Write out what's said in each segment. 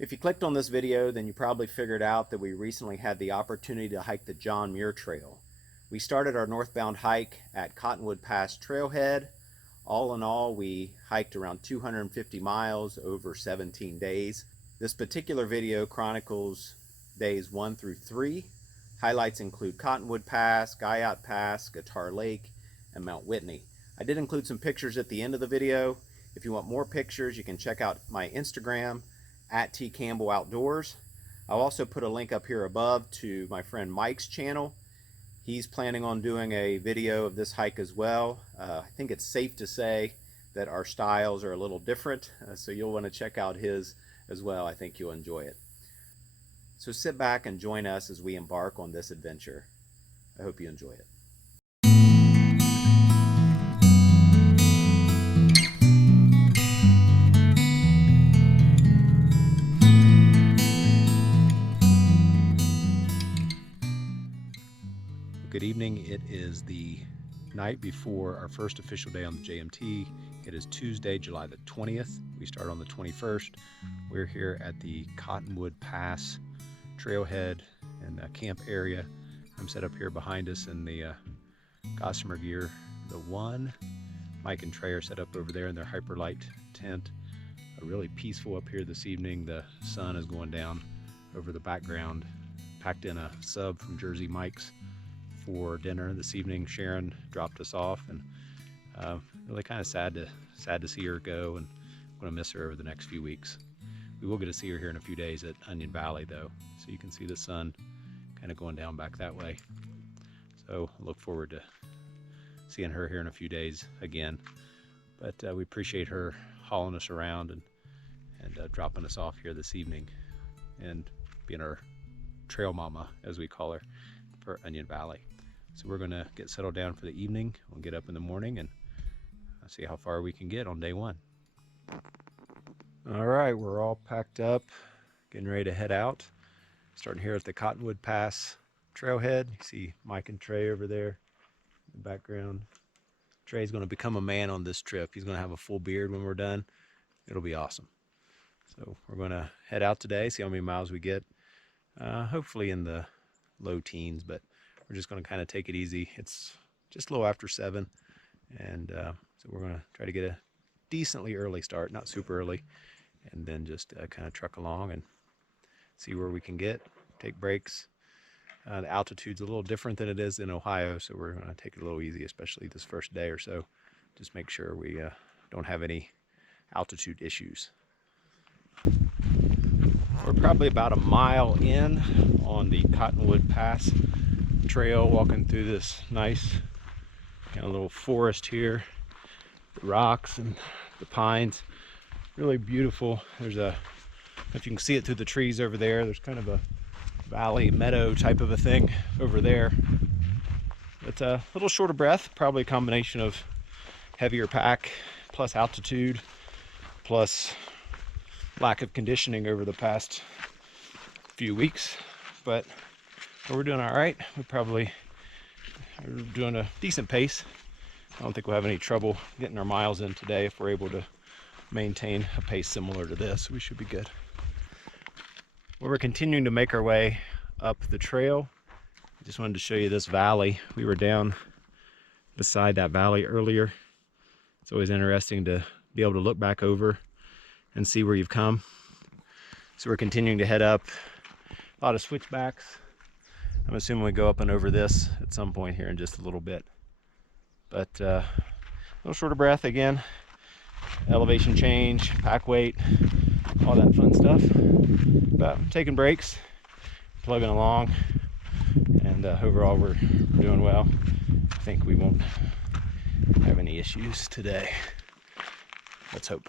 If you clicked on this video, then you probably figured out that we recently had the opportunity to hike the John Muir Trail. We started our northbound hike at Cottonwood Pass Trailhead. All in all, we hiked around 250 miles over 17 days. This particular video chronicles days 1 through 3. Highlights include Cottonwood Pass, Guyot Pass, Guitar Lake, and Mt Whitney. I did include some pictures at the end of the video. If you want more pictures, you can check out my Instagram at @tcampbelloutdoors. I'll also put a link up here above to my friend Mike's channel. He's planning on doing a video of this hike as well. I think it's safe to say that our styles are a little different, so you'll want to check out his as well. I think you'll enjoy it. So sit back and join us as we embark on this adventure. I hope you enjoy it. Good evening. It is the night before our first official day on the JMT. It is Tuesday, July the 20th. We start on the 21st. We're here at the Cottonwood Pass Trailhead and the camp area. I'm set up here behind us in the Gossamer Gear, the One. Mike and Trey are set up over there in their hyperlight tent. Really peaceful up here this evening. The sun is going down over the background. Packed in a sub from Jersey Mike's for dinner this evening. Sharon dropped us off, and really kind of sad to see her go, and I'm going to miss her over the next few weeks. We will get to see her here in a few days at Onion Valley though, so you can see the sun kind of going down back that way. So I look forward to seeing her here in a few days again. But we appreciate her hauling us around and dropping us off here this evening and being our trail mama, as we call her, for Onion Valley. So we're going to get settled down for the evening. We'll get up in the morning and see how far we can get on day one. All right, we're all packed up, getting ready to head out. Starting here at the Cottonwood Pass Trailhead. You see Mike and Trey over there in the background. Trey's going to become a man on this trip. He's going to have a full beard when we're done. It'll be awesome. So we're going to head out today, see how many miles we get. Hopefully in the low teens, but we're just going to kind of take it easy. It's just a little after 7, and so we're going to try to get a decently early start, not super early, and then just kind of truck along and see where we can get, take breaks. The altitude's a little different than it is in Ohio, so we're going to take it a little easy, especially this first day or so. Just make sure we don't have any altitude issues. We're probably about a mile in on the Cottonwood Pass Trail, walking through this nice kind of little forest here. The rocks and the pines, really beautiful. There's if you can see it through the trees over there, there's kind of a valley meadow type of a thing over there. It's a little short of breath, probably a combination of heavier pack plus altitude plus lack of conditioning over the past few weeks, but we're doing all right. We're doing a decent pace. I don't think we'll have any trouble getting our miles in today. If we're able to maintain a pace similar to this, we should be good. Well, we're continuing to make our way up the trail. I just wanted to show you this valley. We were down beside that valley earlier. It's always interesting to be able to look back over and see where you've come. So we're continuing to head up. A lot of switchbacks. I'm assuming we go up and over this at some point here in just a little bit. But a little short of breath again. Elevation change, pack weight, all that fun stuff. But taking breaks, plugging along, and overall we're doing well. I think we won't have any issues today. Let's hope.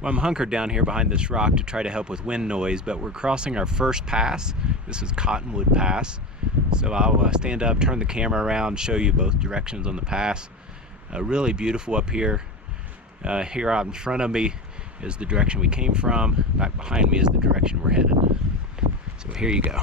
Well, I'm hunkered down here behind this rock to try to help with wind noise, but we're crossing our first pass. This is Cottonwood Pass. So I'll stand up, turn the camera around, show you both directions on the pass. Really beautiful up here. Here out in front of me is the direction we came from. Back behind me is the direction we're headed. So here you go.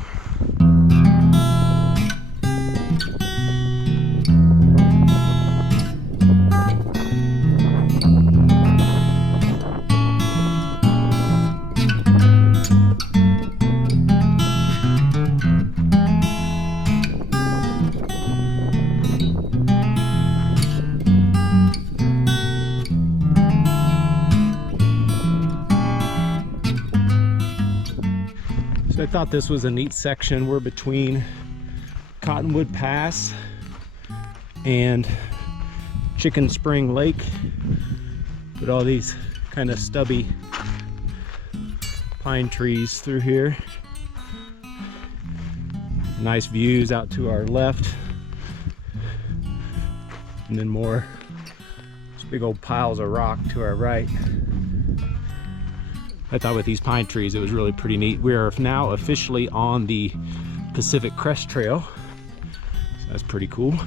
So I thought this was a neat section. We're between Cottonwood Pass and Chicken Spring Lake, with all these kind of stubby pine trees through here. Nice views out to our left, and then more big old piles of rock to our right. I thought with these pine trees it was really pretty neat. We are now officially on the Pacific Crest Trail, so that's pretty cool.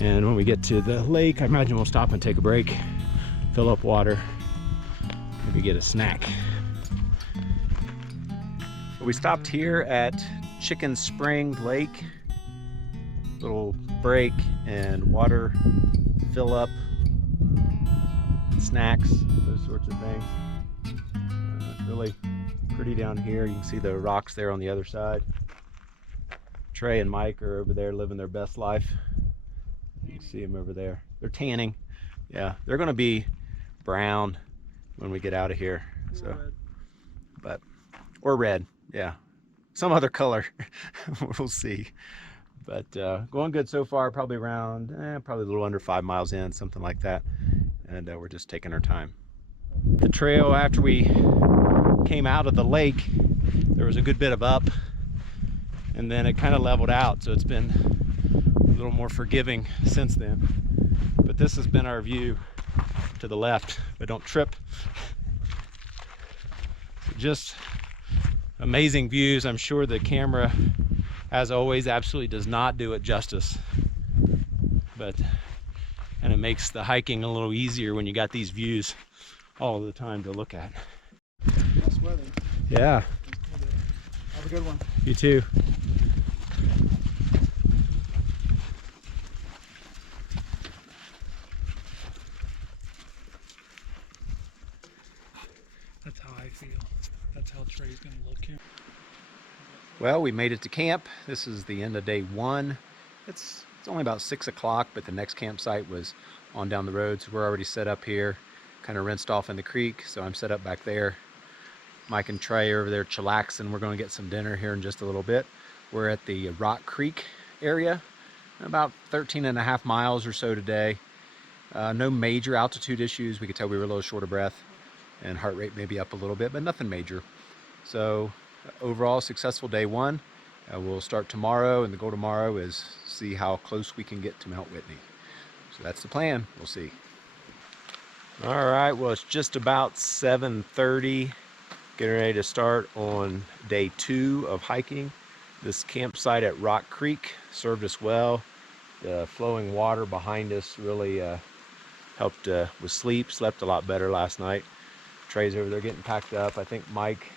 And when we get to the lake, I imagine we'll stop and take a break, fill up water, maybe get a snack. We stopped here at Chicken Spring Lake. Little break and water fill up, snacks, those sorts of things. It's really pretty down here. You can see the rocks there on the other side. Trey and Mike are over there living their best life. You can see them over there. They're tanning. Yeah, they're going to be brown when we get out of here. So, but or red. Yeah, some other color. We'll see. But going good so far. Probably around, probably a little under 5 miles in, something like that. And we're just taking our time. The trail, after we came out of the lake, there was a good bit of up, and then it kind of leveled out. So it's been a little more forgiving since then. But this has been our view to the left, but don't trip. So just amazing views. I'm sure the camera, as always, absolutely does not do it justice, and it makes the hiking a little easier when you got these views all the time to look at. Nice weather. Yeah. Have a good one. You too. That's how I feel. That's how Trey's gonna look here. Well, we made it to camp. This is the end of day one. It's only about 6 o'clock, but the next campsite was on down the road, so we're already set up here, kind of rinsed off in the creek, so I'm set up back there. Mike and Trey are over there chillaxing. We're going to get some dinner here in just a little bit. We're at the Rock Creek area, about 13.5 miles or so today. No major altitude issues. We could tell we were a little short of breath, and heart rate maybe up a little bit, but nothing major. So overall, successful day one. We'll start tomorrow, and the goal tomorrow is see how close we can get to Mt Whitney. So that's the plan. We'll see. All right, well, it's just about 7:30. Getting ready to start on day two of hiking. This campsite at Rock Creek served us well. The flowing water behind us really helped with sleep. Slept a lot better last night. Trey's over there getting packed up. I think Mike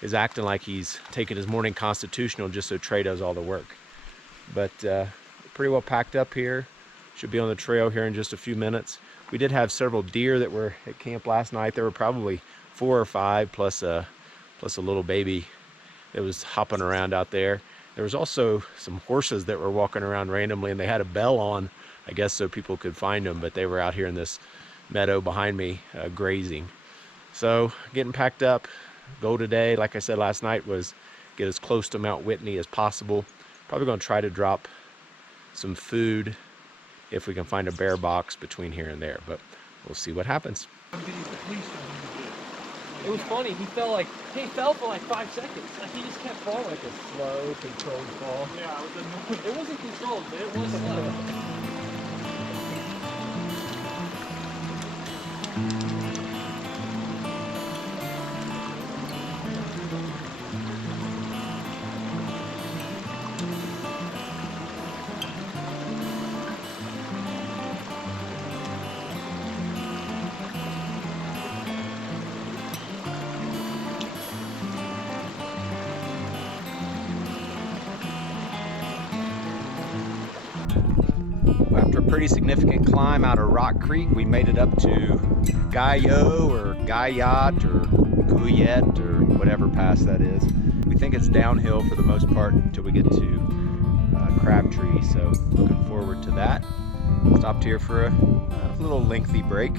is acting like he's taking his morning constitutional just so Trey does all the work. But pretty well packed up here. Should be on the trail here in just a few minutes. We did have several deer that were at camp last night. There were probably 4 or 5 plus a little baby that was hopping around out there. There was also some horses that were walking around randomly, and they had a bell on, I guess, so people could find them, but they were out here in this meadow behind me grazing. So getting packed up. Goal today, like I said last night, was get as close to Mt Whitney as possible. Probably going to try to drop some food if we can find a bear box between here and there, but we'll see what happens. It was funny, he fell for like 5 seconds. Like he just kept falling. Like a slow, controlled fall. Yeah, it wasn't controlled, but it was slow. After a pretty significant climb out of Rock Creek, we made it up to Gayo or Guyot or Guyet or whatever pass that is. We think it's downhill for the most part until we get to Crabtree, so looking forward to that. Stopped here for a little lengthy break.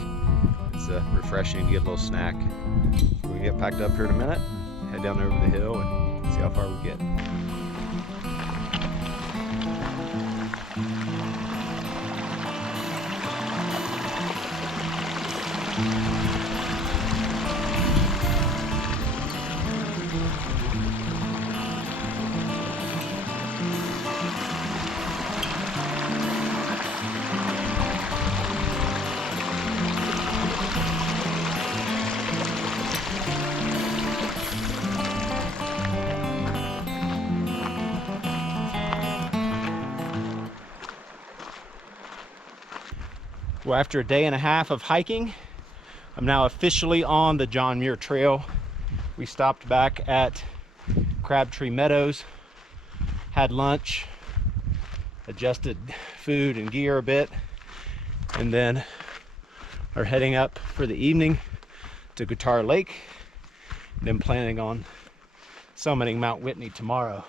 It's refreshing to get a little snack. We'll get packed up here in a minute head down over the hill and see how far we get. Well, after a day and a half of hiking, I'm now officially on the John Muir Trail. We stopped back at Crabtree Meadows, had lunch, adjusted food and gear a bit, and then are heading up for the evening to Guitar Lake, and then planning on summiting Mt Whitney tomorrow.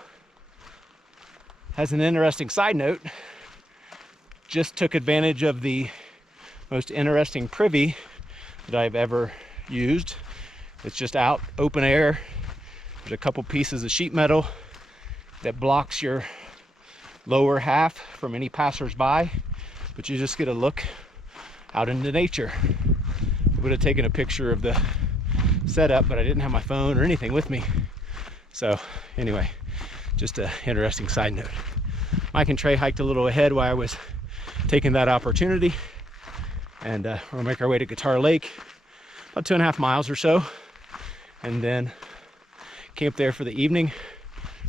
As an interesting side note, just took advantage of the most interesting privy that I've ever used. It's just out, open air. There's a couple pieces of sheet metal that blocks your lower half from any passersby, but you just get a look out into nature. I would have taken a picture of the setup, but I didn't have my phone or anything with me. So anyway, just an interesting side note. Mike and Trey hiked a little ahead while I was taking that opportunity. And we're gonna make our way to Guitar Lake, about 2.5 miles or so, and then camp there for the evening.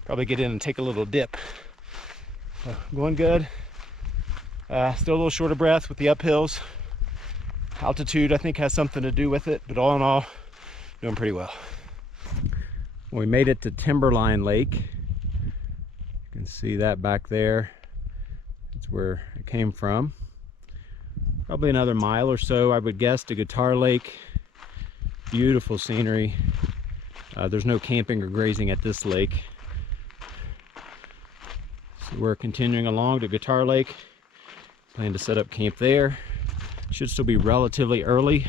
Probably get in and take a little dip. So going good. Still a little short of breath with the uphills. Altitude, I think, has something to do with it, but all in all, doing pretty well. We made it to Timberline Lake. You can see that back there. That's where it came from. Probably another mile or so, I would guess, to Guitar Lake. Beautiful scenery. There's no camping or grazing at this lake. So we're continuing along to Guitar Lake. Plan to set up camp there. Should still be relatively early,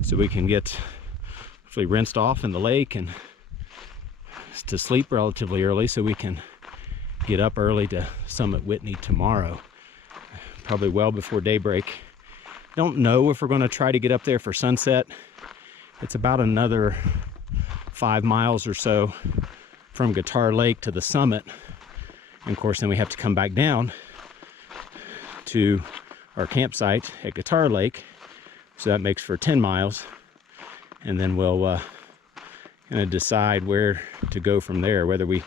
so we can get hopefully rinsed off in the lake and to sleep relatively early, so we can get up early to summit Whitney tomorrow. Probably well before daybreak. Don't know if we're going to try to get up there for sunset. It's about another 5 miles or so from Guitar Lake to the summit. And of course, then we have to come back down to our campsite at Guitar Lake. So that makes for 10 miles. And then we'll kind of decide where to go from there, whether we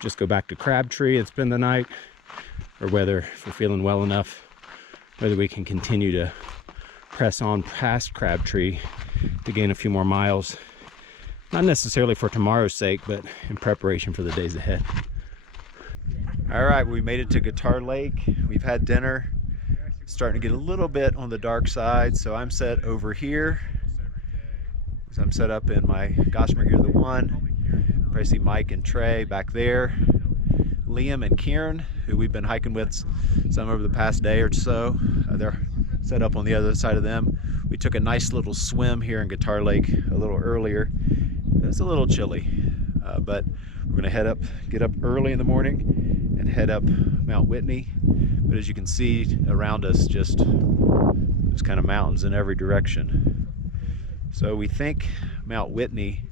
just go back to Crabtree and spend the night, or whether, if we're feeling well enough, whether we can continue to press on past Crabtree to gain a few more miles. Not necessarily for tomorrow's sake, but in preparation for the days ahead. All right, we made it to Guitar Lake. We've had dinner. Starting to get a little bit on the dark side, so I'm set over here. So I'm set up in my Gossamer Gear the One. Probably see Mike and Trey back there. Liam and Kieran, who we've been hiking with some over the past day or so. They're set up on the other side of them. We took a nice little swim here in Guitar Lake a little earlier. It's a little chilly, but we're gonna head up, get up early in the morning and head up Mt Whitney. But as you can see around us, just kind of mountains in every direction. So we think Mt Whitney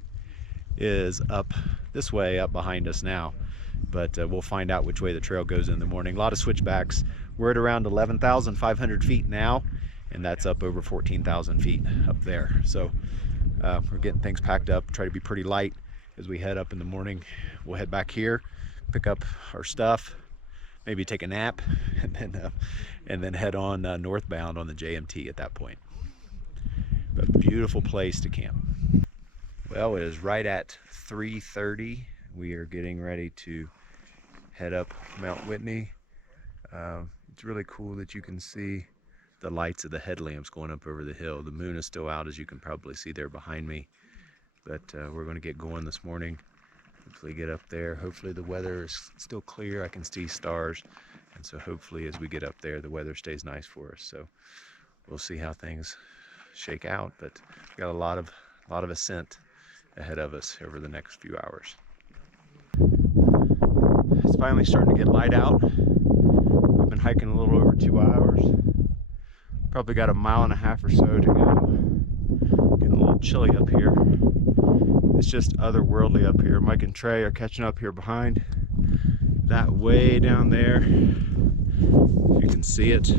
is up this way, up behind us now. But we'll find out which way the trail goes in the morning. A lot of switchbacks. We're at around 11,500 feet now, and that's up over 14,000 feet up there. So we're getting things packed up, try to be pretty light as we head up in the morning. We'll head back here, pick up our stuff, maybe take a nap, and then head on northbound on the JMT at that point. But beautiful place to camp. Well, it is right at 3:30. We are getting ready to head up Mt Whitney. It's really cool that you can see the lights of the headlamps going up over the hill. The moon is still out, as you can probably see there behind me. But we're going to get going this morning. Hopefully get up there. Hopefully the weather is still clear. I can see stars. And so hopefully as we get up there, the weather stays nice for us. So we'll see how things shake out. But we got a lot of ascent ahead of us over the next few hours. It's finally starting to get light out. We've been hiking a little over 2 hours. Probably got a mile and a half or so to go. Getting a little chilly up here. It's just otherworldly up here. Mike and Trey are catching up here behind. That way down there, if you can see it,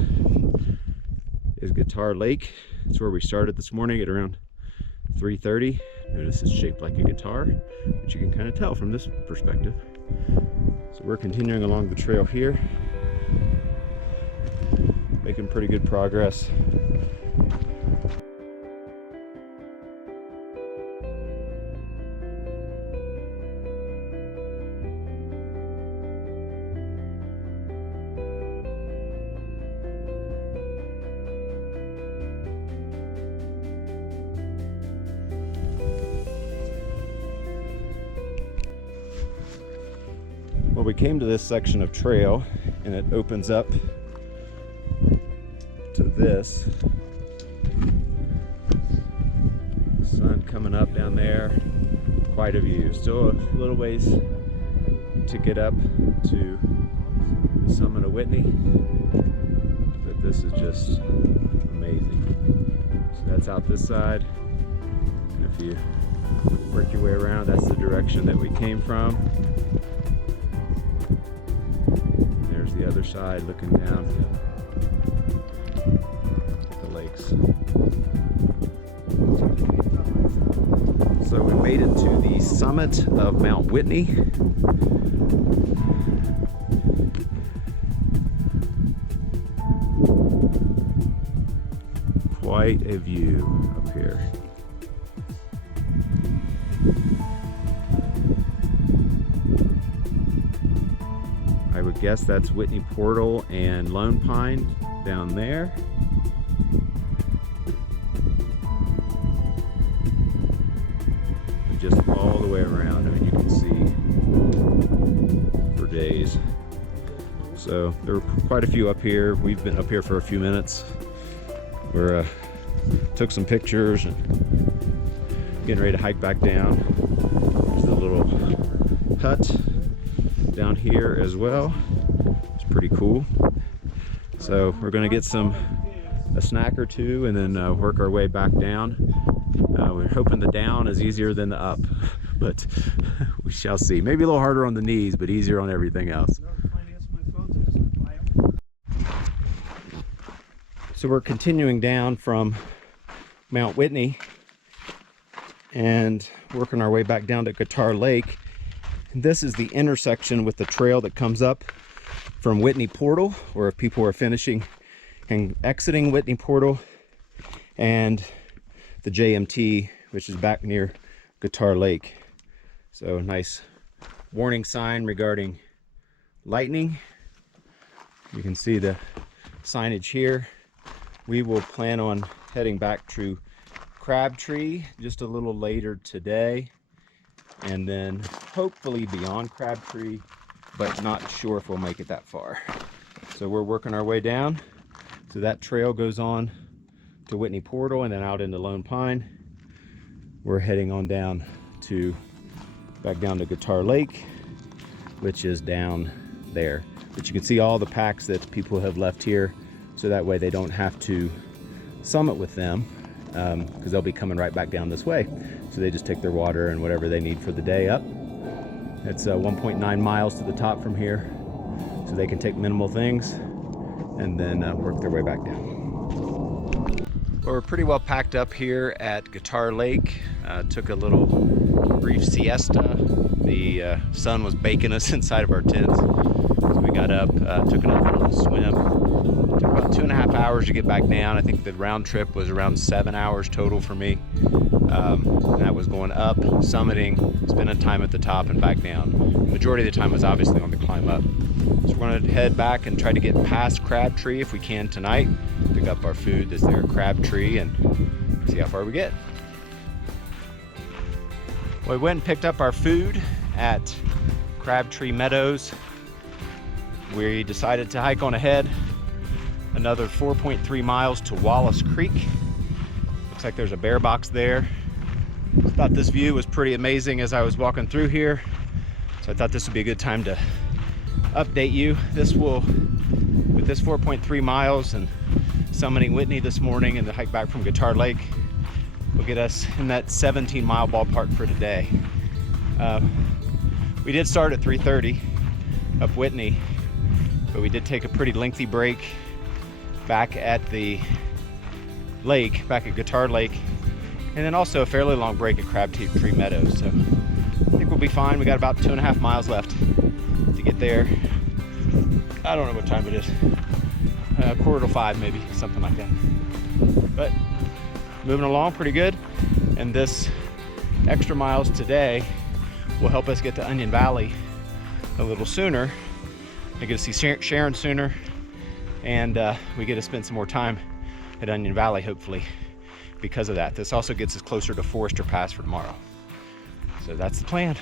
is Guitar Lake. It's where we started this morning at around 3:30. Notice it's shaped like a guitar, which you can kind of tell from this perspective. So we're continuing along the trail here, making pretty good progress. Well, we came to this section of trail and it opens up to this. Sun coming up down there, quite a view. Still a little ways to get up to the summit of Whitney, but this is just amazing. So that's out this side, and if you work your way around, that's the direction that we came from. There's the other side looking down at the lakes. So we made it to the summit of Mt Whitney. Quite a view up here. I would guess that's Whitney Portal and Lone Pine down there. And just all the way around. I mean, you can see for days. So there were quite a few up here. We've been up here for a few minutes. We're took some pictures and getting ready to hike back down. There's a little hut down here as well. It's pretty cool. So we're going to get a snack or two and then work our way back down. We're hoping the down is easier than the up, but we shall see. Maybe a little harder on the knees, but easier on everything else. So we're continuing down from Mt Whitney and working our way back down to Guitar Lake. This is the intersection with the trail that comes up from Whitney Portal, or if people are finishing and exiting Whitney Portal, and the JMT, which is back near Guitar Lake. So nice warning sign regarding lightning. You can see the signage here. We will plan on heading back to Crabtree just a little later today, and then hopefully beyond Crabtree, but not sure if we'll make it that far. So we're working our way down. So that trail goes on to Whitney Portal and then out into Lone Pine. We're heading on down back down to Guitar Lake, which is down there. But you can see all the packs that people have left here, so that way they don't have to summit with them, because they'll be coming right back down this way. So they just take their water and whatever they need for the day up. It's 1.9 miles to the top from here, so they can take minimal things and then work their way back down. Well, we're pretty well packed up here at Guitar Lake. Took a little brief siesta. The sun was baking us inside of our tents, so we got up, took another little swim. Took about 2.5 hours to get back down. I think the round trip was around 7 hours total for me. And that was going up, summiting, spending time at the top and back down. The majority of the time was obviously on the climb up. So we're going to head back and try to get past Crabtree if we can tonight. Pick up our food that's there at Crabtree and see how far we get. Well, we went and picked up our food at Crabtree Meadows. We decided to hike on ahead another 4.3 miles to Wallace Creek. Looks like there's a bear box there. Thought this view was pretty amazing as I was walking through here, so I thought this would be a good time to update you. With this 4.3 miles and summiting Whitney this morning and the hike back from Guitar Lake, will get us in that 17-mile ballpark for today. We did start at 3:30 up Whitney, but we did take a pretty lengthy break back at the lake, back at Guitar Lake, and then also a fairly long break at Crabtree Meadows. So I think we'll be fine. We got about 2.5 miles left to get there. I don't know what time it is. 4:45 maybe, something like that. But moving along pretty good. And this extra miles today will help us get to Onion Valley a little sooner. I get to see Sharon sooner, and we get to spend some more time at Onion Valley, hopefully, because of that. This also gets us closer to Forester Pass for tomorrow. So that's the plan.